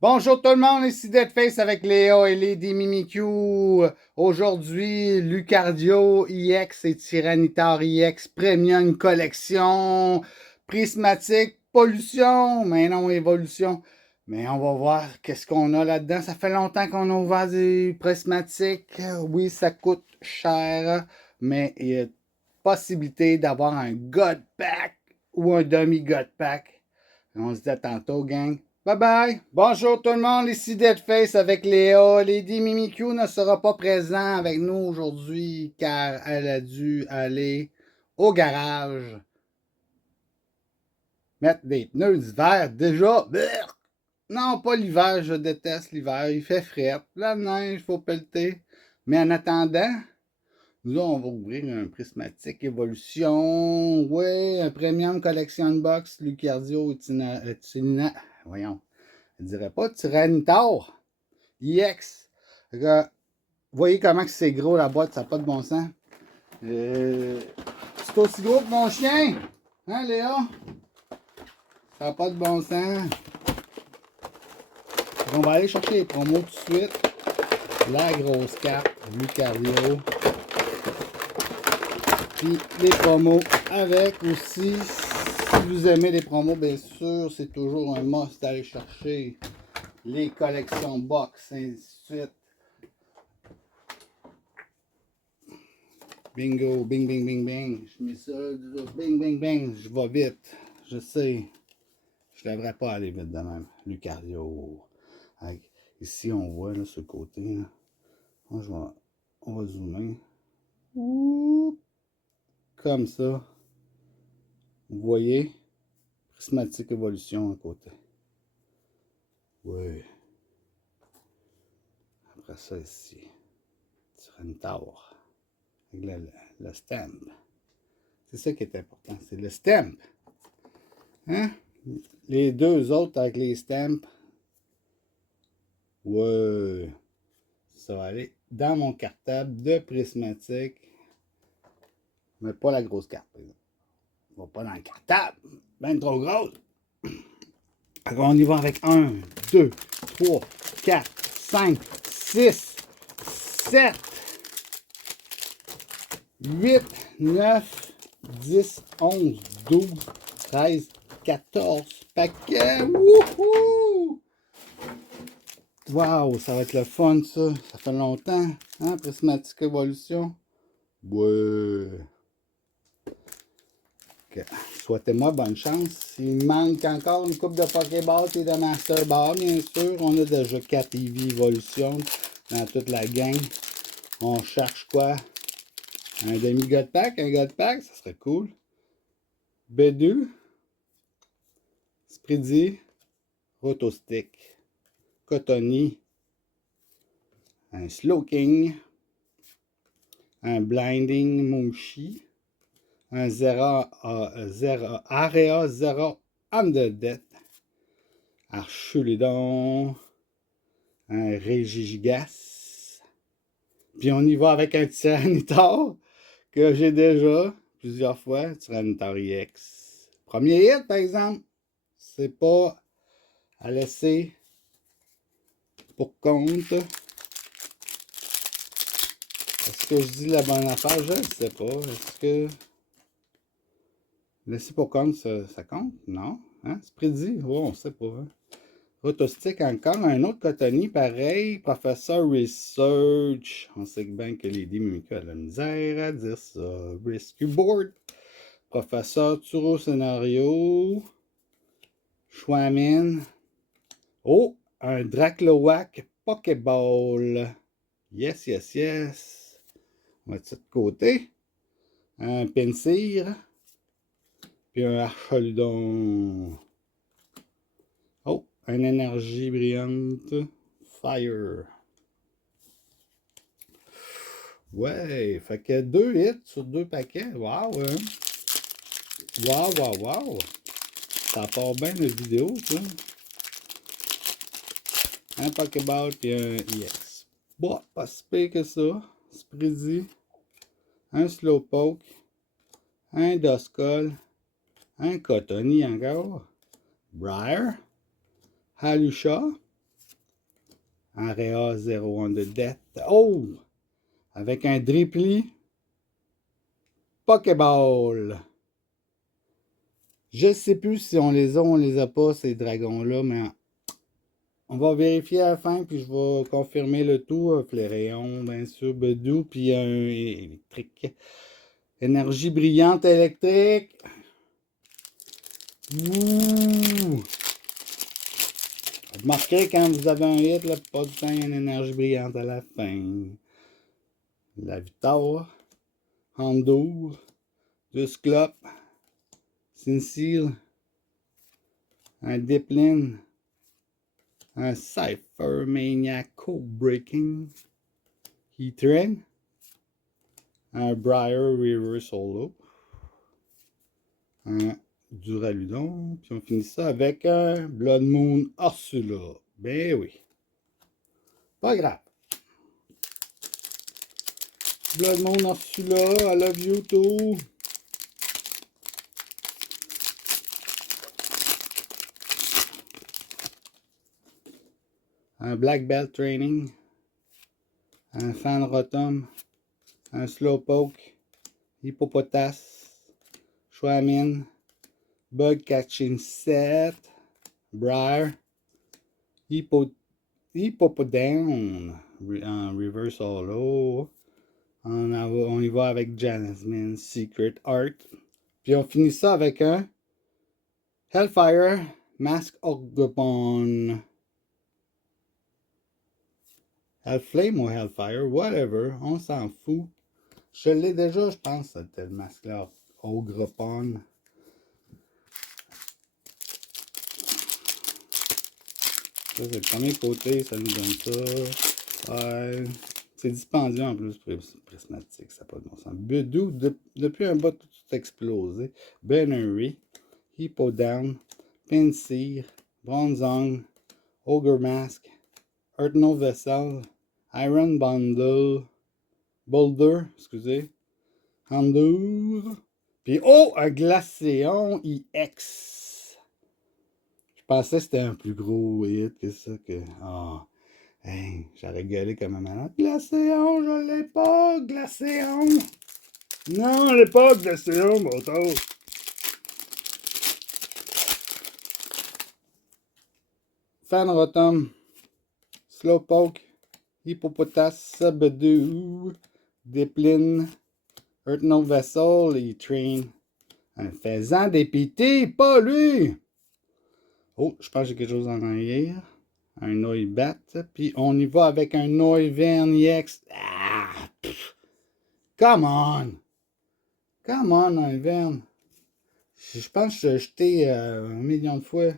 Bonjour tout le monde, ici Deadface avec Léa et Lady Mimikyu. Aujourd'hui, Lucardio IX et Tyranitar IX Premium Collection. Prismatique, pollution, mais non évolution. Mais on va voir qu'est-ce qu'on a là-dedans. Ça fait longtemps qu'on a ouvert du prismatique. Oui, ça coûte cher, mais il y a possibilité d'avoir un God Pack ou un demi-God Pack. On se dit à tantôt, gang. Bye bye! Bonjour tout le monde, ici Deadface avec Léa. Lady Mimikyu ne sera pas présent avec nous aujourd'hui car elle a dû aller au garage mettre des pneus d'hiver. Déjà, brrr. Non, pas l'hiver, je déteste l'hiver. Il fait frais, la neige, il faut pelleter. Mais en attendant, nous, on va ouvrir un prismatique évolution. Ouais, un premium collection box, Lucardio et voyons. Je ne dirais pas Tyranitar IX. Vous voyez comment c'est gros la boîte, ça n'a pas de bon sens. C'est aussi gros que mon chien. Hein, Léa? Ça n'a pas de bon sens. On va aller chercher les promos tout de suite. La grosse carte, Lucario. Puis les promos avec aussi. Si vous aimez les promos, bien sûr, c'est toujours un must d'aller chercher les collections box, ainsi de suite. Bingo, bing, bing, bing, bing. Je mets ça, bing, bing, bing. Je vais vite. Je sais. Je ne devrais pas aller vite de même. Lucario. Ici, on voit là, ce côté. Là. Moi, on va zoomer. Ouh, comme ça. Vous voyez? Prismatique évolution à côté. Oui. Après ça, ici. Tyranitar. Avec le stamp. C'est ça qui est important. C'est le stamp. Hein? Les deux autres avec les stamps. Ouais. Ça va aller dans mon cartable de prismatique. Mais pas la grosse carte, par exemple. On va pas dans le cartable. Ben trop grosse. Alors on y va avec 1, 2, 3, 4, 5, 6, 7, 8, 9, 10, 11, 12, 13, 14 paquets. Wouhou! Waouh, ça va être le fun, ça. Ça fait longtemps, hein, Prismatique Evolution. Ouais. Okay. Souhaitez-moi bonne chance. Il manque encore une coupe de Pokéball et de Master Ball, bien sûr. On a déjà 4 EV Evolution dans toute la gang. On cherche quoi? Un demi-God Pack? Un God Pack? Ça serait cool. B2. Spreadsy. Rotostick. Cotony. Un Slowking. Un Blinding Moshi. Un Area Zero Undead. Archulidon. Un Régigigas. Puis on y va avec un Tyranitar que j'ai déjà plusieurs fois. Tyranitar EX. Premier hit, par exemple. C'est pas à laisser pour compte. Est-ce que je dis la bonne affaire? Je ne sais pas. Est-ce que laisser pour compte, ça compte? Non. Hein? Spreadsy? Oh, on ne sait pas. Hein? Rotostick encore. Un autre Cotony, pareil. Professeur Research. On sait bien que Lady Mimikyu a la misère à dire ça. Rescue Board. Professeur Turo Scénario. Schwamin. Oh, un Dracloak Pokéball. Yes, yes, yes. On va mettre ça de côté. Un Pinsir. Puis un Archaludon. Oh, une énergie brillante. Fire. Ouais, fait que 2 hits sur 2 paquets. Wow, hein? Wow, wow, wow. Ça part bien la vidéo, ça. Un Pokéball et un EX. Bon, pas si pire que ça. Spreadsy. Un Slowpoke. Un Duskull. Un Cotony encore. Briar. Halusha. Area 01 de dette. Oh! Avec un Dripply. Pokéball. Je sais plus si on les a ou on les a pas, ces dragons-là, mais on va vérifier à la fin, puis je vais confirmer le tout. Fléréon, bien sûr, Bedou, puis un électrique. Énergie brillante électrique. Ouh! Remarquez, quand vous avez un hit, la plupart du temps, il y a une énergie brillante à la fin. La Victor, Houndour, Dusclop, Sincere, un Dipline, un Cypher Maniac Code-Breaking, Heatran, un Briar River Solo, un Duraludon, puis on finit ça avec un Blood Moon Ursula. Ben oui. Pas grave. Blood Moon Ursula, I love you too. Un Black Belt Training, un Fan Rotom, un Slowpoke, Hippopotas, Schwammin, Bug Catching Set, Briar, Hippopodon, en Reverse Holo. On y va avec Jasmine Secret Art. Puis on finit ça avec un Hellfire Mask Orgopon. Hellflame ou Hellfire, whatever, on s'en fout. Je l'ai déjà, je pense, ce tel masque-là. Ogropon. Ça, c'est le premier côté, ça nous donne ça. Ouais. C'est dispendieux en plus, prismatique, ça n'a pas de bon sens. Bedou, depuis un bas, tout explosé. Bennery, Hippodown, Pinsir, Bronzong, Ogre Mask, Earthno Vessel, Iron Bundle, Boulder, excusez, Handour, puis oh, un Glaceon IX. Je pensais que c'était un plus gros hit que ça, que... Oh. Hey, j'aurais gueulé comme un malade. Glaceon, je l'ai pas, Glaceon. Non, je l'ai pas, Glaceon, mon tour. Fan Rotom, Slowpoke, Hippopotas, Bedou, Dipline, Earthno Vessel, E-Train, un faisan dépité, pas lui. Oh, je pense que j'ai quelque chose en arrière. Un Noibat, puis on y va avec un Noivern EX. Ah, come on! Come on, Noivern. Je pense que je l'ai jeté 1 million de fois.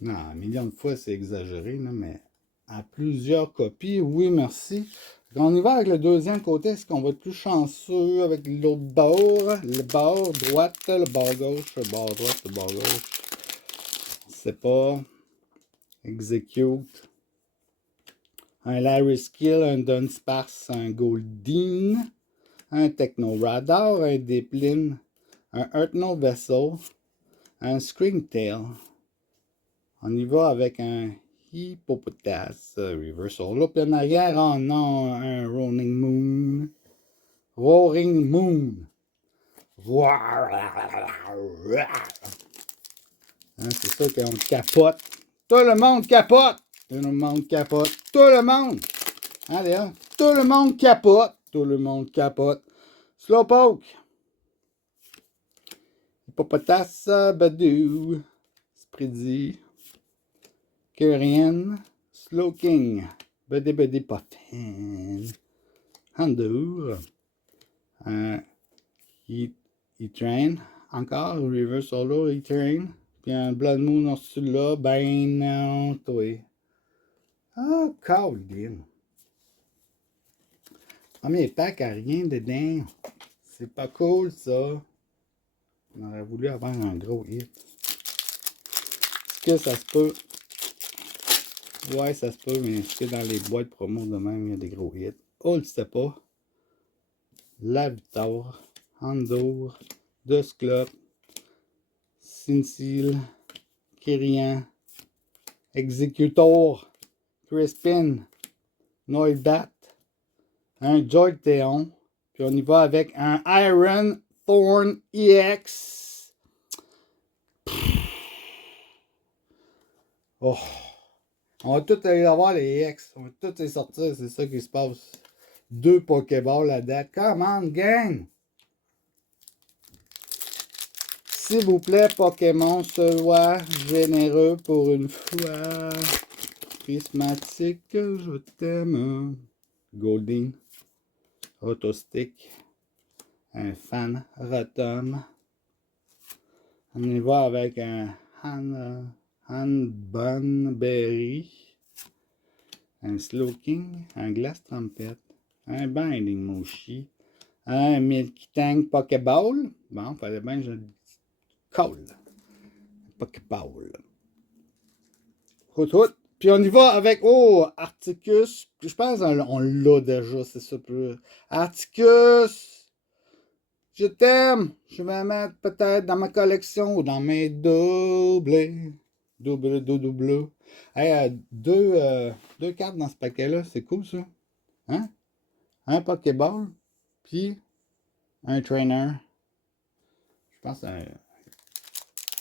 Non, 1 million de fois, c'est exagéré, là, mais à plusieurs copies, oui, merci. On y va avec le deuxième côté. Est-ce qu'on va être plus chanceux avec l'autre bord? Le bord droite, le bord gauche, le bord droite, le bord gauche. C'est pas. Execute. Un Larry Skill, un Dunsparce, un Goldeen, un Techno Radar, un Dipline, un Earthno Vessel, un Screamtail. On y va avec un Hippopotas Reversal. Là, puis en arrière, oh non, un Roaring Moon. Roaring Moon. Hein, c'est ça qu'on capote. Tout le monde capote. Tout le monde capote. Tout le monde. Allez, hein? Tout le monde capote. Tout le monde capote. Slowpoke. Hippopotas Badou. Spreadsy. Curien. Slowking. Buddy Potin. Handour. E-Train. Encore. River Solo. E-Train. Puis un Blood Moon Ursula. Ben non, toi. Ah, Colin. Premier pack a rien dedans. C'est pas cool, ça. On aurait voulu avoir un gros hit. Est-ce que ça se peut? Ouais, ça se peut, mais est-ce que dans les boîtes promo de même, il y a des gros hits? Oh, le sait pas. La Victor, Handour, Dusclop, Sincile, Kyrian, Executor, Crispin, Noibat, un Jolteon, puis on y va avec un Iron Thorn EX. Oh. On va tous aller voir les EX. On va tous les sortir, c'est ça qui se passe. 2 Pokéballs à date. Come on, gang! S'il vous plaît, Pokémon, sois généreux pour une fois. Prismatique, je t'aime. Goldeen. Rotostick. Un fan Rotom. On y va avec un Hanbunberry. Un Slowking. Un Glass Trompette. Un Binding Moshi. Un Miltank Pokéball. Bon, fallait bien que je le colle. Pokéball. Hout. Puis on y va avec, oh, Articus. Je pense qu'on l'a déjà, c'est ça. Articus, je t'aime. Je vais mettre peut-être dans ma collection ou dans mes doublés. Double. Hey, deux cartes dans ce paquet-là, c'est cool ça. Hein? Un Pokéball, puis un trainer. Je pense à une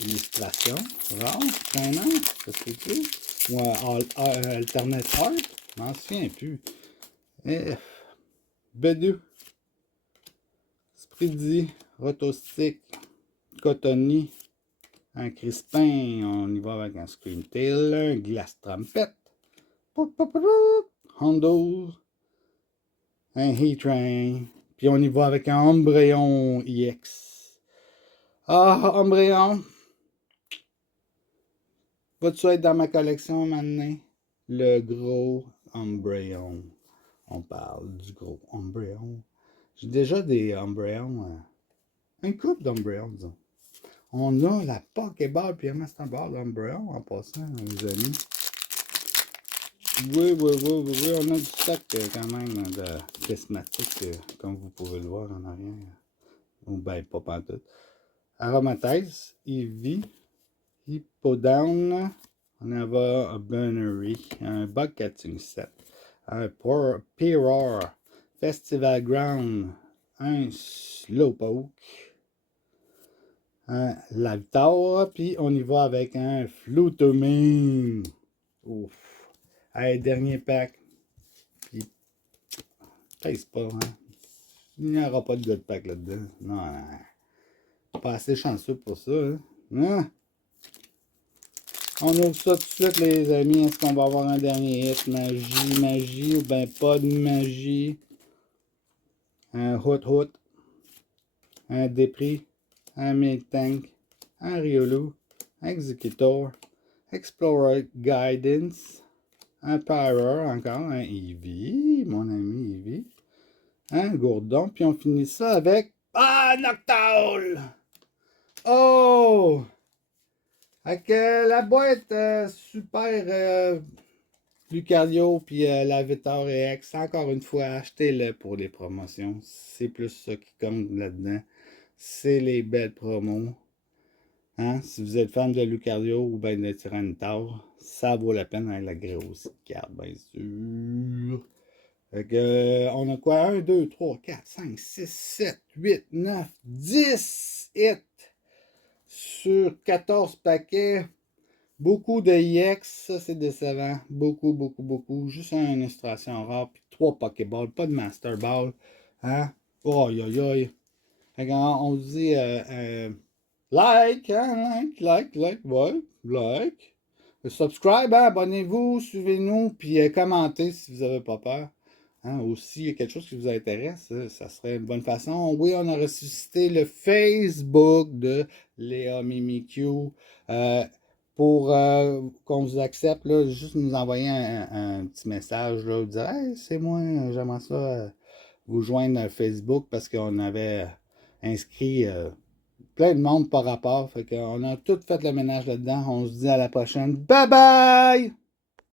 illustration. Rare, trainer, ça se fait-tu? Ou alternate art, je m'en souviens plus. Bedou, Spreadsy, Rotostick, Cotony, un Crispin, on y va avec un Screamtail, un Glass Trompette, Hondo, un Heatran, puis on y va avec un Umbreon EX. Ah, Umbreon! Va-tu être dans ma collection maintenant? Le gros Umbreon. On parle du gros Umbreon. J'ai déjà des Umbreon. Un couple d'Umbreon, disons. On a la Pokéball puis un Master Ball d'Umbreon en passant, les amis. Oui, on a du stock quand même de prismatique, comme vous pouvez le voir en arrière. Ou ben, pas pantoute. Aromatise, Eevee, Hippowdon, on a un Burnery, un Bug Catching Set, un Piror, Festival Ground, un Slowpoke, un Larvitar, puis on y va avec un Flutomine. Ouf. Allez, dernier pack. Puis, pèse pas, hein. Il n'y aura pas de God Pack là-dedans. Non, pas assez chanceux pour ça, hein. Hein? On ouvre ça tout de suite, les amis. Est-ce qu'on va avoir un dernier hit? Magie, ou ben pas de magie. Un Hoot, un Dépris, un Miltank, un Riolu, un Executor, Explorer Guidance, un Power, encore un Eevee, mon ami Eevee, un Gourdon, puis on finit ça avec... Ah, Noctowl! Oh! Avec la boîte super Lucario puis la Victor EX, encore une fois, achetez-le pour les promotions. C'est plus ça qui compte là-dedans. C'est les belles promos. Hein? Si vous êtes fan de Lucario ou bien de Tyranitar, ça vaut la peine avec la grosse carte, bien sûr. Fait que, on a quoi? 1, 2, 3, 4, 5, 6, 7, 8, 9, 10 hits sur 14 paquets. Beaucoup de EX, ça c'est décevant. Beaucoup. Juste une illustration rare, puis 3 Pokéballs, pas de Master Ball. Hein? Oh, aïe. Fait qu'on se dit like, hein, like, ouais, like. Subscribe, hein, abonnez-vous, suivez-nous, puis commentez si vous n'avez pas peur. Hein, aussi, il y a quelque chose qui vous intéresse, ça serait une bonne façon. Oui, on a ressuscité le Facebook de Léa Mimikyu. Pour qu'on vous accepte, là, juste nous envoyer un petit message, là, vous dire hey, c'est moi, j'aimerais ça vous joindre à Facebook parce qu'on avait inscrit plein de monde par rapport. Fait qu'on a tout fait le ménage là-dedans. On se dit à la prochaine. Bye bye!